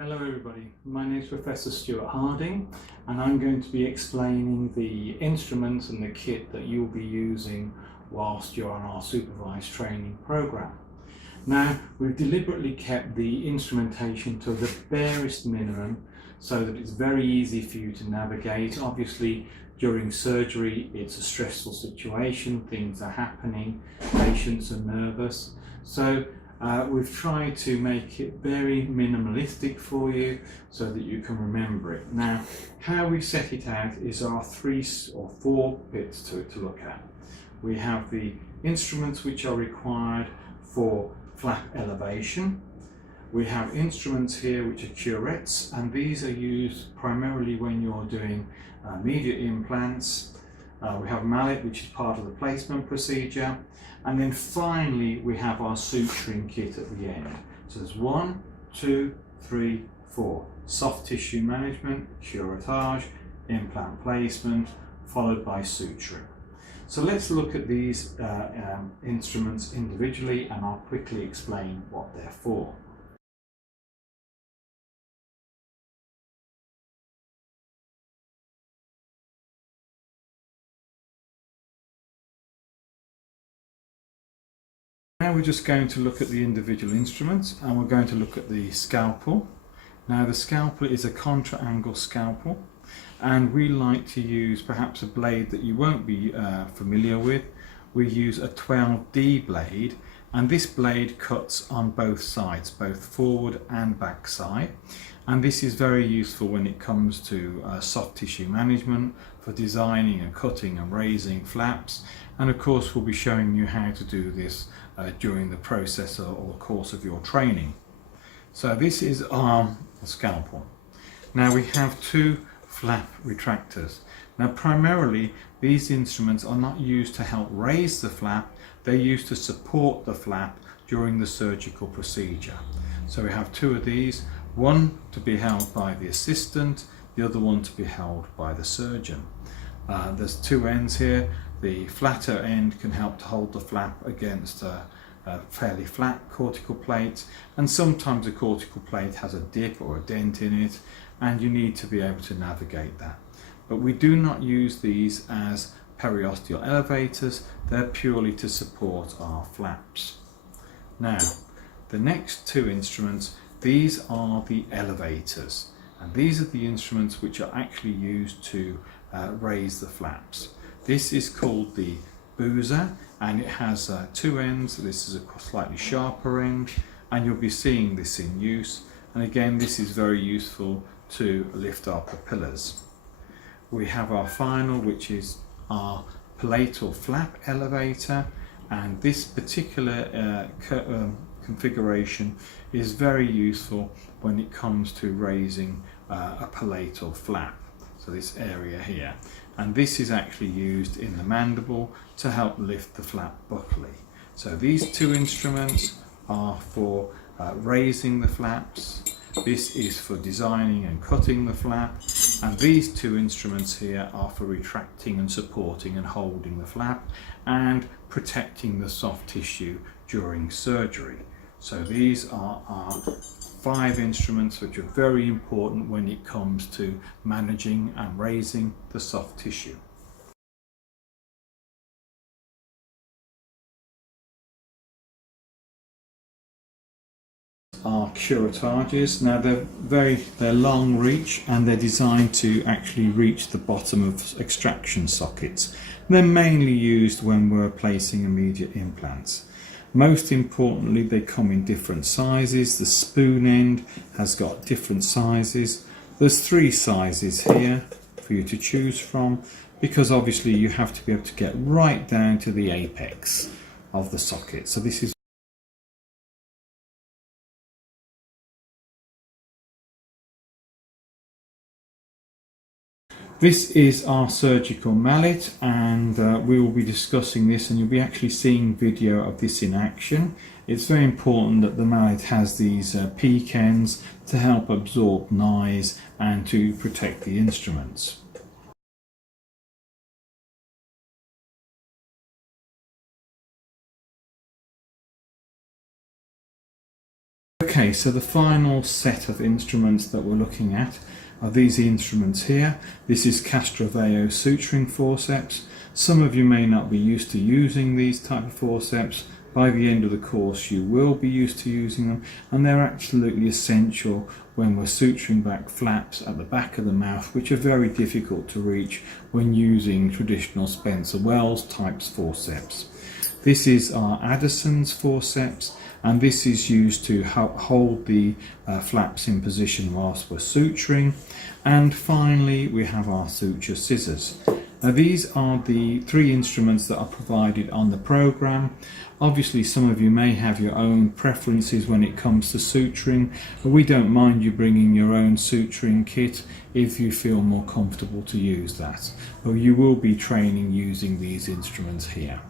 Hello everybody, my name is Professor Stuart Harding and I'm going to be explaining the instruments and the kit that you'll be using whilst you're on our supervised training program. Now, we've deliberately kept the instrumentation to the barest minimum so that it's very easy for you to navigate. Obviously, during surgery it's a stressful situation, things are happening, patients are nervous. So we've tried to make it very minimalistic for you so that you can remember it. Now, how we set it out is our 3 or 4 bits to look at. We have the instruments which are required for flap elevation. We have instruments here which are curettes, and these are used primarily when you're doing media implants. We have Mallet, which is part of the placement procedure, and then finally we have our suturing kit at the end. So there's 1, 2, 3, 4. Soft tissue management, curettage, implant placement, followed by suturing. So let's look at these instruments individually, and I'll quickly explain what they're for. Now we're just going to look at the individual instruments, and we're going to look at the scalpel. Now the scalpel is a contra-angle scalpel, and we like to use perhaps a blade that you won't be familiar with. We use a 12D blade, and this blade cuts on both sides, both forward and back side. And this is very useful when it comes to soft tissue management, for designing and cutting and raising flaps. And of course we'll be showing you how to do this during the process or course of your training. So this is our scalpel. Now we have 2 flap retractors. Now primarily these instruments are not used to help raise the flap, they're used to support the flap during the surgical procedure. So we have 2 of these, one to be held by the assistant, the other one to be held by the surgeon. There's 2 ends here. The flatter end can help to hold the flap against a fairly flat cortical plate, and sometimes a cortical plate has a dip or a dent in it, and you need to be able to navigate that. But we do not use these as periosteal elevators, they're purely to support our flaps. Now, the next 2 instruments, these are the elevators, and these are the instruments which are actually used to raise the flaps. This is called the boozer, and it has 2 ends. This is a slightly sharper end, and you'll be seeing this in use. And again, this is very useful to lift our papillas. We have our final, which is our palatal flap elevator, and this particular configuration is very useful when it comes to raising a palatal flap. So this area here, and this is actually used in the mandible to help lift the flap buccally. So these 2 instruments are for raising the flaps, this is for designing and cutting the flap, and these 2 instruments here are for retracting and supporting and holding the flap and protecting the soft tissue during surgery. So these are our 5 instruments which are very important when it comes to managing and raising the soft tissue. Are curetages. Now they're long reach, and they're designed to actually reach the bottom of extraction sockets. They're mainly used when we're placing immediate implants. Most importantly, they come in different sizes. The spoon end has got different sizes. There's 3 sizes here for you to choose from, because obviously you have to be able to get right down to the apex of the socket. So this is This is our surgical mallet, and we will be discussing this, and you'll be actually seeing video of this in action. It's very important that the mallet has these peak ends to help absorb noise and to protect the instruments. Okay, Okay, so the final set of instruments that we're looking at are these instruments here. This is Castroveo suturing forceps. Some of you may not be used to using these type of forceps. By the end of the course you will be used to using them, and they're absolutely essential when we're suturing back flaps at the back of the mouth, which are very difficult to reach when using traditional Spencer Wells types forceps. This is our Addison's forceps, and this is used to hold the flaps in position whilst we're suturing. And finally we have our suture scissors. Now these are the three instruments that are provided on the program. Obviously some of you may have your own preferences when it comes to suturing, but we don't mind you bringing your own suturing kit if you feel more comfortable to use that. But you will be training using these instruments here.